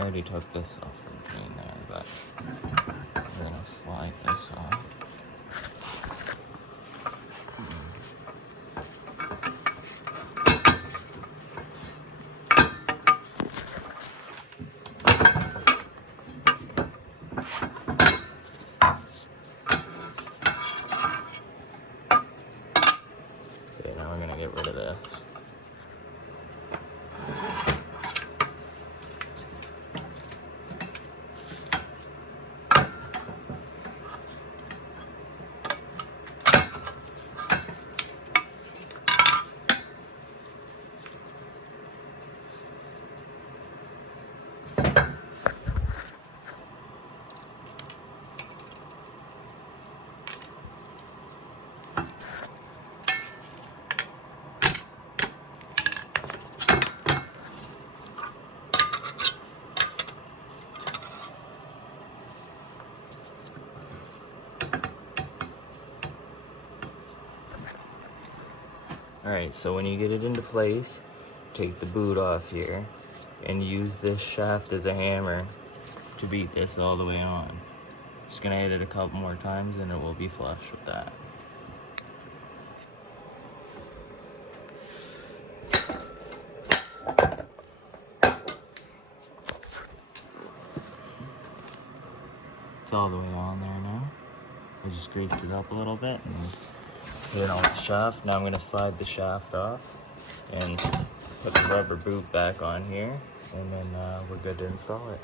I already took this off from between there, but we're gonna slide this off. Okay, now we're gonna get rid of this. Alright, so when you get it into place, take the boot off here and use this shaft as a hammer to beat this all the way on. Just gonna hit it a couple more times and it will be flush with that. It's all the way on there now. I just greased it up a little bit and hit it on the shaft. Now I'm going to slide the shaft off and put the rubber boot back on here, and then we're good to install it.